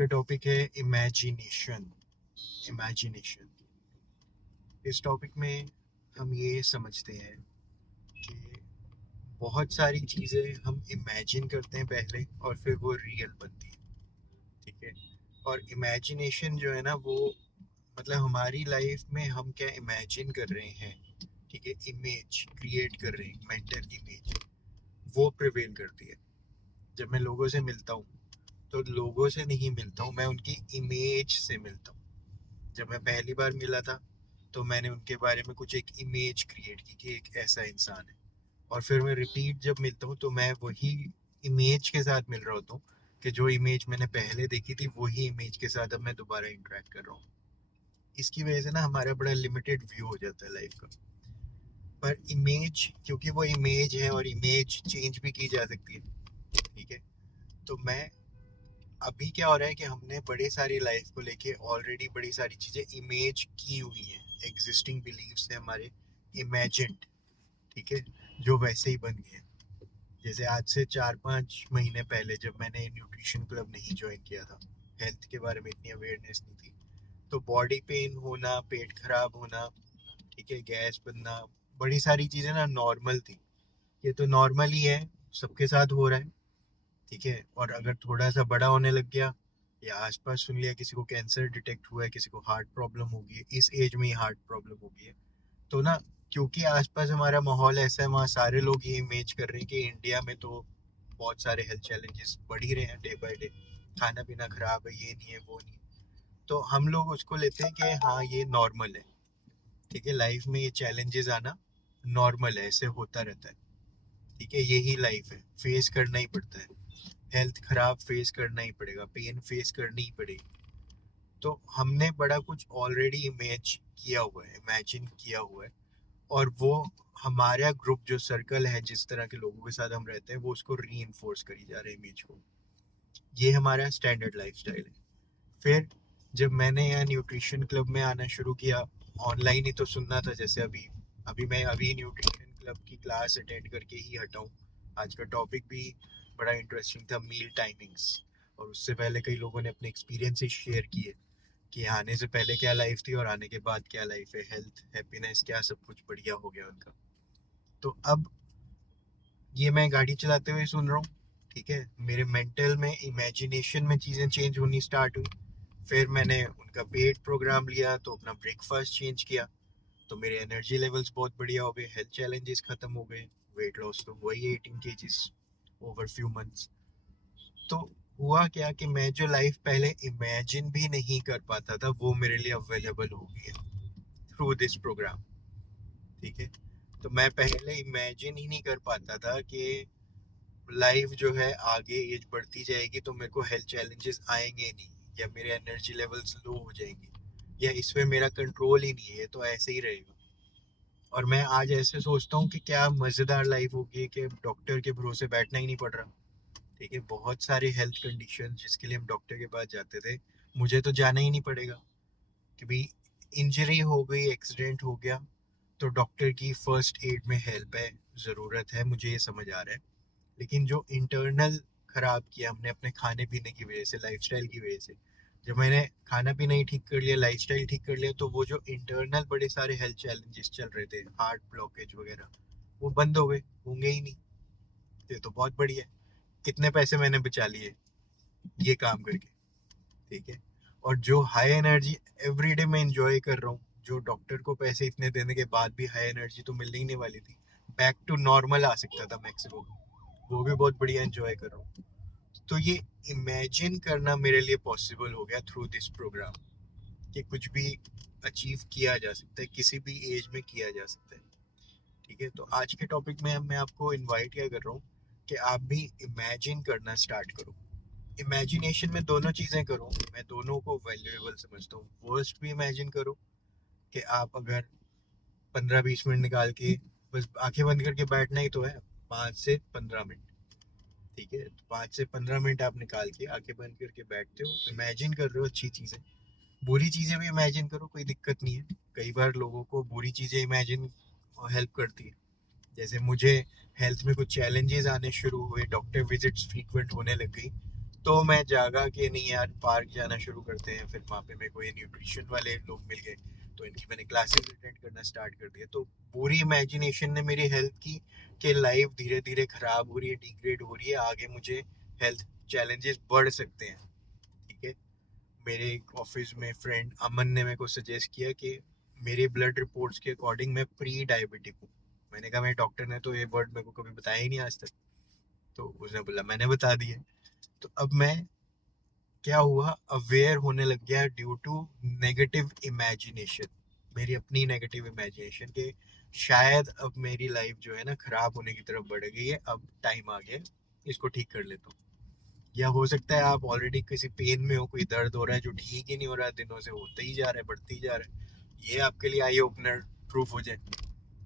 का टॉपिक है imagination. Imagination इस टॉपिक में हम ये समझते हैं कि बहुत सारी चीज़ें हम इमेजिन करते हैं पहले और फिर वो रियल बनती है। ठीक है। और इमेजिनेशन जो है ना वो मतलब हमारी लाइफ में हम क्या इमेजिन कर रहे हैं, ठीक है, इमेज क्रिएट कर रहे हैं, मेंटल इमेज, वो प्रिवेल करती है। जब मैं लोगों से मिलता हूँ तो लोगों से नहीं मिलता हूँ, मैं उनकी इमेज से मिलता हूँ। जब मैं पहली बार मिला था तो मैंने उनके बारे में कुछ एक इमेज क्रिएट की कि एक ऐसा इंसान है, और फिर मैं रिपीट जब मिलता हूँ तो मैं वही इमेज के साथ मिल रहा होता हूँ कि जो इमेज मैंने पहले देखी थी वही इमेज के साथ अब मैं दोबारा इंटरेक्ट कर रहा हूँ। इसकी वजह से ना हमारा बड़ा लिमिटेड व्यू हो जाता है लाइफ का। पर इमेज, क्योंकि वो इमेज है और इमेज चेंज भी की जा सकती है, ठीक है। तो मैं अभी क्या हो रहा है कि हमने बड़े सारी लाइफ को लेके ऑलरेडी बड़ी सारी चीजें इमेज की हुई हैं, एग्जिस्टिंग बिलीव्स है हमारे, इमेजिन्ड, ठीक है, जो वैसे ही बन गए हैं। जैसे आज से 4-5 महीने पहले जब मैंने न्यूट्रिशन क्लब नहीं ज्वाइन किया था, हेल्थ के बारे में इतनी अवेयरनेस नहीं थी, तो बॉडी पेन होना, पेट खराब होना, ठीक है, गैस बनना, बड़ी सारी चीजें ना नॉर्मल थी। ये तो नॉर्मल ही है, सबके साथ हो रहा है, ठीक है। और अगर थोड़ा सा बड़ा होने लग गया या आसपास सुन लिया किसी को कैंसर डिटेक्ट हुआ है, किसी को हार्ट प्रॉब्लम हो गई है, इस एज में ही हार्ट प्रॉब्लम हो गई है, तो ना, क्योंकि आसपास हमारा माहौल ऐसा है, वहाँ सारे लोग ये इमेज कर रहे हैं कि इंडिया में तो बहुत सारे हेल्थ चैलेंजेस बढ़ ही रहे हैं डे बाय डे, खाना पीना खराब है, ये नहीं है, वो नहीं है। तो हम लोग उसको लेते हैं कि हाँ ये नॉर्मल है, ठीक है, लाइफ में ये चैलेंजेस आना नॉर्मल है, ऐसे होता रहता है, ठीक है, यही लाइफ है, फेस करना ही पड़ता है। हेल्थ खराब फेस करना ही पड़ेगा, पेन फेस करनी ही पड़ेगी। तो हमने बड़ा कुछ ऑलरेडी इमेज किया हुआ है, इमेजिन किया हुआ है, और वो हमारा ग्रुप जो सर्कल है, जिस तरह के लोगों के साथ हम रहते हैं, वो उसको री इन्फोर्स करी जा रहे हैं इमेज को। ये हमारा स्टैंडर्ड लाइफ स्टाइल है। फिर जब मैंने यहाँ न्यूट्रिशन क्लब में आना शुरू किया, ऑनलाइन ही तो सुनना था, जैसे अभी अभी मैं अभी न्यूट्रिशन क्लब की क्लास अटेंड करके ही हटा हूँ। आज का टॉपिक भी बड़ा इंटरेस्टिंग था, मील टाइमिंग्स। और उससे पहले कई लोगों ने अपने एक्सपीरियंसेस शेयर किए कि आने से पहले क्या लाइफ थी और आने के बाद क्या लाइफ है, हेल्थ, हैप्पीनेस, क्या सब कुछ बढ़िया हो गया उनका। तो अब ये मैं गाड़ी चलाते हुए सुन रहा हूँ, ठीक है, मेरे मेंटल में, इमेजिनेशन में चीज़ें चेंज होनी स्टार्ट हुई। फिर मैंने उनका पेड प्रोग्राम लिया तो अपना ब्रेकफास्ट चेंज किया, तो मेरे एनर्जी लेवल्स बहुत बढ़िया हो गए, हेल्थ चैलेंजेस खत्म हो गए, वेट लॉस तो हुआ ही 18 kgs ओवर फ्यू मंथ्स। तो हुआ क्या कि मैं जो लाइफ पहले इमेजिन भी नहीं कर पाता था वो मेरे लिए अवेलेबल हो गई थ्रू दिस प्रोग्राम, ठीक है। तो मैं पहले इमेजिन ही नहीं कर पाता था कि लाइफ जो है आगे एज बढ़ती जाएगी तो मेरे को हेल्थ चैलेंजेस आएंगे नहीं, या मेरे एनर्जी लेवल्स लो हो जाएंगे, या इसमें मेरा कंट्रोल ही नहीं है, ये तो ऐसे ही रहेगा। और मैं आज ऐसे सोचता हूँ कि क्या मज़ेदार लाइफ होगी कि डॉक्टर के भरोसे बैठना ही नहीं पड़ रहा, ठीक है। बहुत सारे हेल्थ कंडीशन जिसके लिए हम डॉक्टर के पास जाते थे, मुझे तो जाना ही नहीं पड़ेगा। कि भाई इंजरी हो गई, एक्सीडेंट हो गया, तो डॉक्टर की फर्स्ट एड में हेल्प है, ज़रूरत है, मुझे ये समझ आ रहा है। लेकिन जो इंटरनल खराब किया हमने अपने खाने पीने की वजह से, लाइफस्टाइल की वजह से, जब मैंने खाना पीना ही ठीक कर लिया, लाइफस्टाइल ठीक कर लिया, तो वो जो इंटरनल बड़े सारे हेल्थ चैलेंजेस चल रहे थे, हार्ट ब्लॉकेज वगैरह, वो बंद हो गए, होंगे ही नहीं। ये तो बहुत बढ़िया है, कितने पैसे मैंने बचा लिए ये काम करके, ठीक है। और जो हाई एनर्जी एवरीडे मैं इंजॉय कर रहा हूँ, जो डॉक्टर को पैसे इतने देने के बाद भी हाई एनर्जी तो मिलने ही नहीं वाली थी, बैक टू नॉर्मल आ सकता था मैक्सिमम, वो भी बहुत बढ़िया एंजॉय कर रहा हूँ। तो ये इमेजिन करना मेरे लिए पॉसिबल हो गया थ्रू दिस प्रोग्राम, कि कुछ भी अचीव किया जा सकता है, किसी भी एज में किया जा सकता है, ठीक है। तो आज के टॉपिक में मैं आपको इनवाइट क्या कर रहा हूँ कि आप भी इमेजिन करना स्टार्ट करो। इमेजिनेशन में दोनों चीज़ें करो, मैं दोनों को वैल्यूएबल समझता हूँ। वर्स्ट भी इमेजिन करो कि आप अगर 15-20 मिनट निकाल के, बस आंखें बंद करके बैठना ही तो है, 5 से 15 मिनट, ठीक है, तो 5 से 15 मिनट आप निकाल के आंखें बंद करके बैठते हो, इमेजिन कर रहे हो अच्छी चीज़ें। बुरी चीज़ें भी इमेजिन करो, कोई दिक्कत नहीं है। कई बार लोगों को बुरी चीज़ें इमेजिन हेल्प करती है। जैसे मुझे हेल्थ में कुछ चैलेंजेस आने शुरू हुए, डॉक्टर विजिट्स फ्रीक्वेंट होने लग गई, तो मैं जागा कि नहीं यार, पार्क जाना शुरू करते हैं। फिर वहाँ पे मेरे को ये न्यूट्रिशन वाले लोग मिल गए, तो इनकी मैंने क्लासेस अटेंड करना स्टार्ट कर दिया। तो पूरी इमेजिनेशन ने मेरी हेल्थ की कि लाइफ धीरे धीरे खराब हो रही है, डिग्रेड हो रही है, आगे मुझे हेल्थ चैलेंजेस बढ़ सकते हैं। ठीक है। मेरे ऑफिस में फ्रेंड अमन ने मेरे को सजेस्ट किया कि मेरे ब्लड रिपोर्ट्स के अकॉर्डिंग मैं प्री डायबिटिक हूँ। मैंने कहा, मेरे डॉक्टर ने तो ये वर्ड मेरे को कभी बताया ही नहीं आज तक। तो उसने बोला मैंने बता दिया। तो अब मैं क्या हुआ, अवेयर होने लग गया ड्यू टू नेगेटिव इमेजिनेशन। मेरी अपनी नेगेटिव इमेजिनेशन के शायद अब मेरी लाइफ जो है ना खराब होने की तरफ बढ़ गई है, अब टाइम आ गया है, इसको ठीक कर लेता हूँ। या हो सकता है आप ऑलरेडी किसी पेन में हो, कोई दर्द हो रहा है जो ठीक ही नहीं हो रहा है, दिनों से होते ही जा रहा है, बढ़ते ही जा रहा है, ये आपके लिए आई ओपनर प्रूफ हो जाए।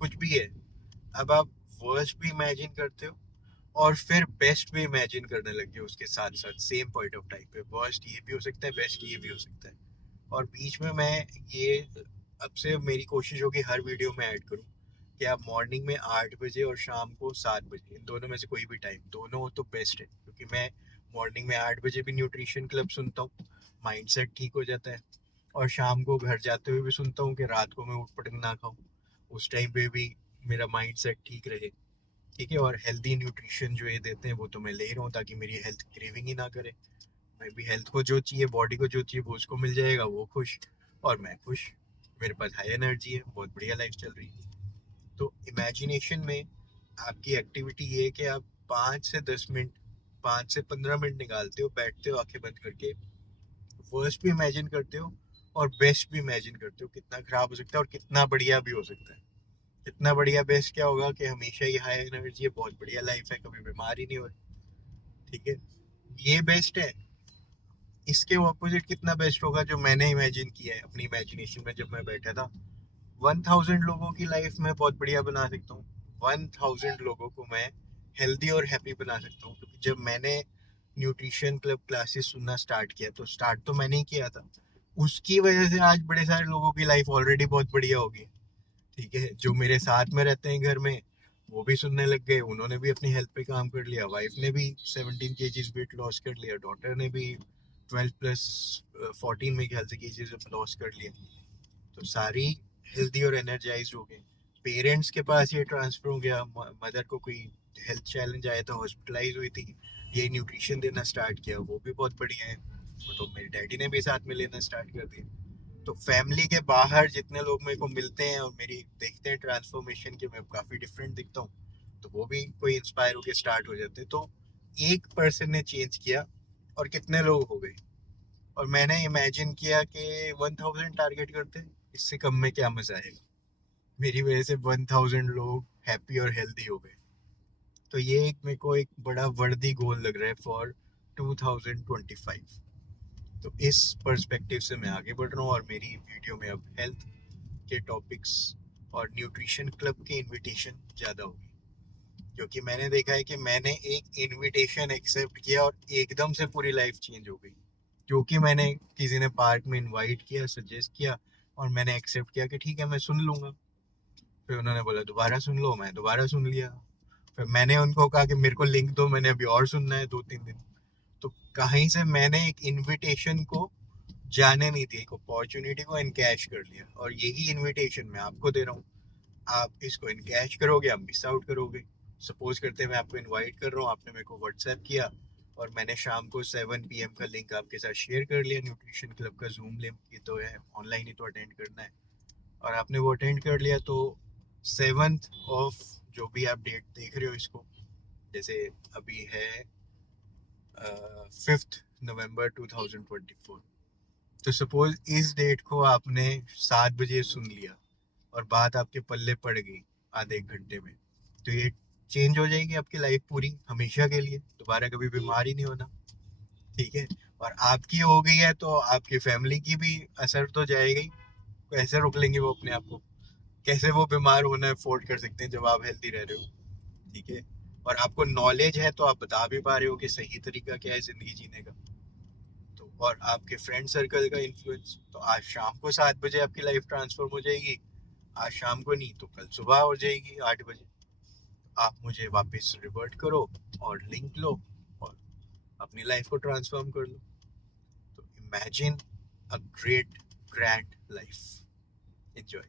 कुछ भी है। अब आप वर्स्ट भी इमेजिन करते हो और फिर बेस्ट भी इमेजिन करने लग गए उसके साथ साथ, सेम पॉइंट ऑफ टाइम पे। वर्स्ट ये भी हो सकता है, बेस्ट ये भी हो सकता है। और बीच में मैं ये, अब से मेरी कोशिश होगी हर वीडियो में ऐड करूँ कि आप मॉर्निंग में 8 बजे और शाम को 7 बजे, इन दोनों में से कोई भी टाइम, दोनों हो तो बेस्ट है। क्योंकि मैं मॉर्निंग में 8 बजे भी न्यूट्रिशन क्लब सुनता हूँ, माइंड सेट ठीक हो जाता है। और शाम को घर जाते हुए भी सुनता हूँ कि रात को मैं ऊट पटंग ना खाऊं, उस टाइम पे भी मेरा माइंड सेट ठीक रहे। ठीक है। और हेल्दी न्यूट्रिशन जो ये देते हैं वो तो मैं ले ही रहा हूँ, ताकि मेरी हेल्थ क्रेविंग ही ना करे। मैं भी हेल्थ को जो चाहिए, बॉडी को जो चाहिए वो उसको मिल जाएगा, वो खुश और मैं खुश। मेरे पास हाई एनर्जी है, बहुत बढ़िया लाइफ चल रही है। तो इमेजिनेशन में आपकी एक्टिविटी ये है कि आप 5 से 10 मिनट, 5 से 15 मिनट निकालते हो, बैठते हो आंखें बंद करके, वर्स्ट भी इमेजिन करते हो और बेस्ट भी इमेजिन करते हो, कितना खराब हो सकता है और कितना बढ़िया भी हो सकता है। कितना बढ़िया बेस्ट क्या होगा कि हमेशा ही हाई एनर्जी है, बहुत बढ़िया लाइफ है, कभी बीमार ही नहीं हो रही। ठीक है। ये बेस्ट है। इसके ऑपोजिट कितना बेस्ट होगा जो मैंने इमेजिन किया है अपनी इमेजिनेशन में जब मैं बैठा था। 1000 लोगों की लाइफ में बहुत बढ़िया बना सकता हूँ। 1000 लोगों को मैं हेल्दी और हैप्पी बना सकता हूँ। क्योंकि जब मैंने न्यूट्रिशन क्लब क्लासेस सुनना स्टार्ट किया, तो स्टार्ट तो मैंने ही किया था, उसकी वजह से आज बड़े सारे लोगों की लाइफ ऑलरेडी बहुत बढ़िया होगी। ठीक है। जो मेरे साथ में रहते हैं घर में, वो भी सुनने लग गए, उन्होंने भी अपनी हेल्थ पे काम कर लिया, वाइफ ने भी 17 kg वेट लॉस कर लिया, डॉटर ने भी 12 + 14 में ख्याल से केजीज लॉस कर लिया। तो सारी हेल्दी और एनर्जाइज हो गए। पेरेंट्स के पास ये ट्रांसफर हो गया, मदर को कोई हेल्थ चैलेंज आया था, हॉस्पिटलाइज हुई थी, ये न्यूट्रिशन देना स्टार्ट किया, वो भी बहुत बढ़िया है। तो मेरे डैडी ने भी साथ में लेना स्टार्ट कर दिया। तो फैमिली के बाहर जितने लोग मेरे को मिलते हैं और मेरी देखते हैं ट्रांसफॉर्मेशन के, मैं काफी डिफरेंट दिखता हूँ, तो वो भी कोई इंस्पायर होके स्टार्ट हो जाते हैं। तो एक पर्सन ने चेंज किया और कितने लोग हो गए। और मैंने इमेजिन किया कि 1000 टारगेट करते हैं, इससे कम में क्या मजा आएगा। मेरी वजह से 1000 लोग हैप्पी और हेल्दी हो गए। तो ये एक मेरे को एक बड़ा वर्दी गोल लग रहा है फॉर 2025। तो इस पर्सपेक्टिव से मैं आगे बढ़ रहा हूँ और मेरी वीडियो में अब हेल्थ के टॉपिक्स और न्यूट्रिशन क्लब की इनविटेशन ज़्यादा होगी। क्योंकि मैंने देखा है कि मैंने एक इनविटेशन एक्सेप्ट किया और एकदम से पूरी लाइफ चेंज हो गई। क्योंकि मैंने, किसी ने पार्क में इनवाइट किया, सजेस्ट किया, और मैंने एक्सेप्ट किया कि ठीक है मैं सुन लूंगा। फिर उन्होंने बोला दोबारा सुन लो, मैं दोबारा सुन लिया। फिर मैंने उनको कहा कि मेरे को लिंक दो, मैंने अभी और सुनना है 2-3 दिन। तो कहीं से मैंने एक इनविटेशन को जाने नहीं दिया, एक अपॉर्चुनिटी को इनकैश कर लिया, और यही इनविटेशन मैं आपको दे रहा हूँ। आप इसको इनकैश करोगे, आप मिस आउट करोगे। सपोज करते हैं मैं आपको इनवाइट कर रहा हूँ, आपने मेरे को व्हाट्सएप किया और मैंने शाम को 7 PM का लिंक आपके साथ शेयर कर लिया, न्यूट्रिशन क्लब का जूम लिंक, ये तो है ऑनलाइन ही तो अटेंड करना है। और आपने वो अटेंड कर लिया, तो 7th ऑफ, जो भी आप डेट देख रहे हो इसको, जैसे अभी है 5 नवंबर 2024, तो सपोज इस डेट को आपने 7 बजे सुन लिया और बात आपके पल्ले पड़ गई आधे एक घंटे में, तो ये चेंज हो जाएगी आपकी लाइफ पूरी हमेशा के लिए, दोबारा कभी बीमार ही नहीं होना। ठीक है। और आपकी हो गई है तो आपकी फैमिली की भी असर तो जाएगा ही। कैसे रोक लेंगे वो अपने आप को, कैसे वो बीमार होना अफोर्ड कर सकते हैं जब आप हेल्दी रह रहे हो। ठीक है। और आपको नॉलेज है तो आप बता भी पा रहे हो कि सही तरीका क्या है जिंदगी जीने का। तो और आपके फ्रेंड सर्कल का इन्फ्लुएंस, तो आज शाम को 7 बजे आपकी लाइफ ट्रांसफॉर्म हो जाएगी, आज शाम को नहीं तो कल सुबह हो जाएगी 8 बजे। आप मुझे वापस रिवर्ट करो और लिंक लो और अपनी लाइफ को ट्रांसफॉर्म कर लो। तो imagine a great grand life. Enjoy.